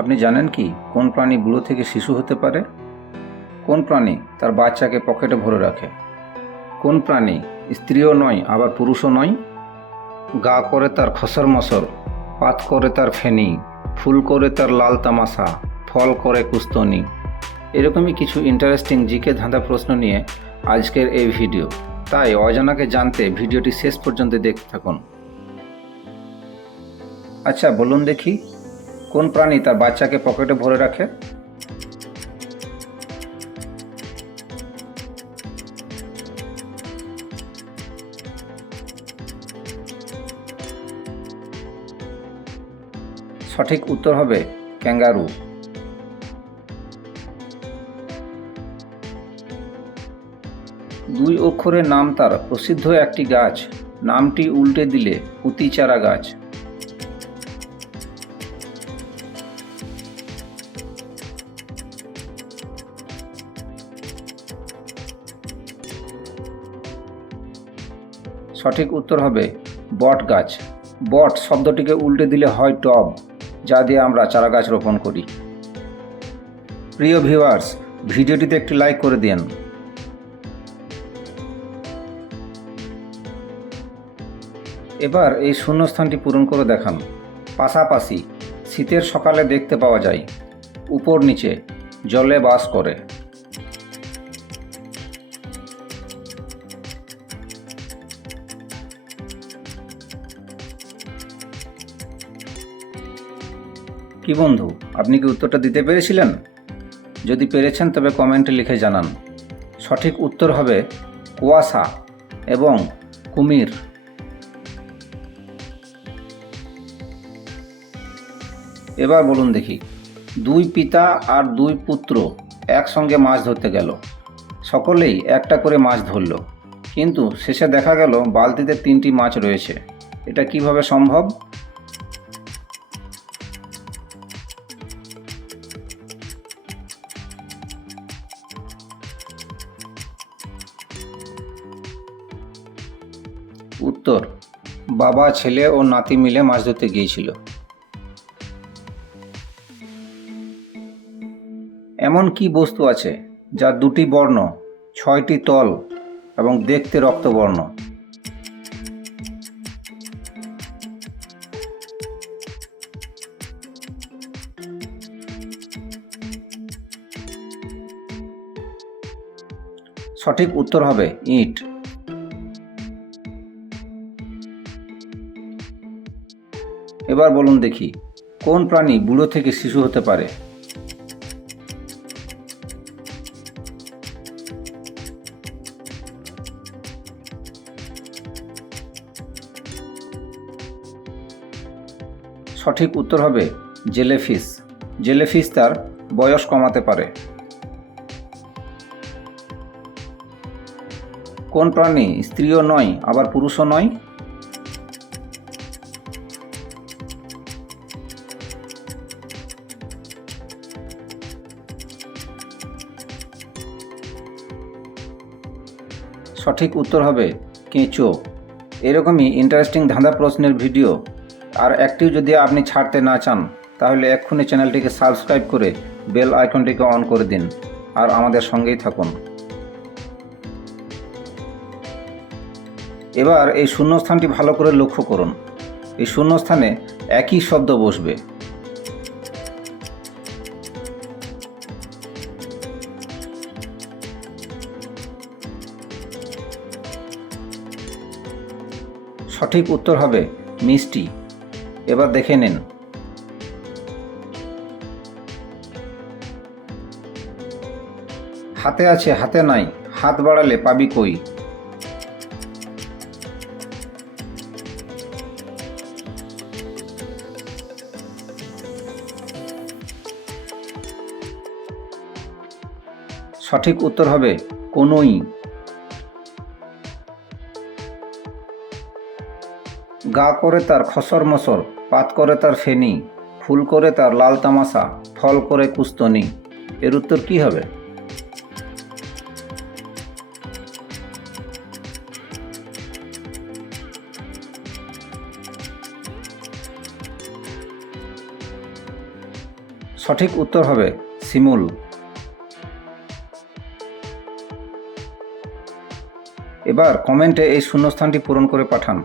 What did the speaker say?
আপনি জানেন কি কোন প্রাণী বুড়ো থেকে শিশু হতে পারে? কোন প্রাণী তার বাচ্চাকে পকেটে ভরে রাখে? কোন প্রাণী স্ত্রীও নয় আবার পুরুষও নয়? গা করে তার খসর মসর, পাত করে তার ফেনি, ফুল করে তার লাল তামাশা, ফল করে কুস্তনি। এরকমই কিছু ইন্টারেস্টিং জিকে ধাঁধা প্রশ্ন নিয়ে আজকের এই ভিডিও। তাই অজানাকে জানতে ভিডিওটি শেষ পর্যন্ত দেখতে থাকুন। আচ্ছা বলুন দেখি, কোন প্রাণী তার বাচ্চাকে পকেটে ভরে রাখে? সঠিক উত্তর হবে ক্যাঙ্গারু। দুই অক্ষরের নাম তার প্রসিদ্ধ একটি গাছ, নামটি উল্টে দিলে পুঁতি চারা গাছ। সঠিক উত্তর হবে বট গাছ। বট শব্দটিকে উল্টে দিলে হয় টব, যা দিয়ে আমরা চারা গাছ রোপণ করি। প্রিয় ভিউয়ার্স, ভিডিওটিতে একটি লাইক করে দিন। এবার এই শূন্যস্থানটি পূরণ করে দেখান। পাশাপাশি শীতের সকালে দেখতে পাওয়া যায়, উপর নিচে জলে বাস করে। কি বন্ধু, আপনি কি উত্তরটা দিতে পেরেছিলেন? যদি পেরেছেন তবে কমেন্টে লিখে জানান। সঠিক উত্তর হবে কুয়াশা এবং কুমির। এবার বলুন দেখি, দুই পিতা আর দুই পুত্র একসঙ্গে মাছ ধরতে গেল। সকলেই একটা করে মাছ ধরল, কিন্তু শেষে দেখা গেল বালতিতে 3টি মাছ রয়েছে। এটা কিভাবে সম্ভব? উত্তর, বাবা, ছেলে ও নাতি মিলে মাছ ধরতে গিয়েছিল। এমন কি বস্তু আছে যার 2টি বর্ণ, 6টি তল এবং দেখতে রক্তবর্ণ? সঠিক উত্তর হবে ইট। এবার বলুন দেখি, কোন প্রাণী বুড়ো থেকে শিশু হতে পারে? সঠিক উত্তর হবে জেলেফিশ। জেলেফিশ তার বয়স কমাতে পারে। কোন প্রাণী স্ত্রীও নয় আবার পুরুষও নয়? সঠিক উত্তর হবে কেঁচো। এরকমই ইন্টারেস্টিং ধাঁধা প্রশ্নের ভিডিও আর একটিও যদি আপনি ছাড়তে না চান, তাহলে এক্ষুনি চ্যানেলটিকে সাবস্ক্রাইব করে বেল আইকনটিকে অন করে দিন আর আমাদের সঙ্গেই থাকুন। এবার এই শূন্যস্থানটি ভালো করে লক্ষ্য করুন। এই শূন্যস্থানে একই শব্দ বসবে। সঠিক উত্তর হবে মিষ্টি। এবার দেখে নিন। হাতে আছে হাতে নাই, হাত বাড়ালে পাবি কই? সঠিক উত্তর হবে কনুই। গা করে তার খসর মসর, পাত করে তার ফেনি, ফুল করে তার লাল তামাশা, ফল করে কুস্তনি। এর উত্তর কি হবে? সঠিক উত্তর হবে শিমুল। এবার কমেন্টে এই শূন্যস্থানটি পূরণ করে পাঠান।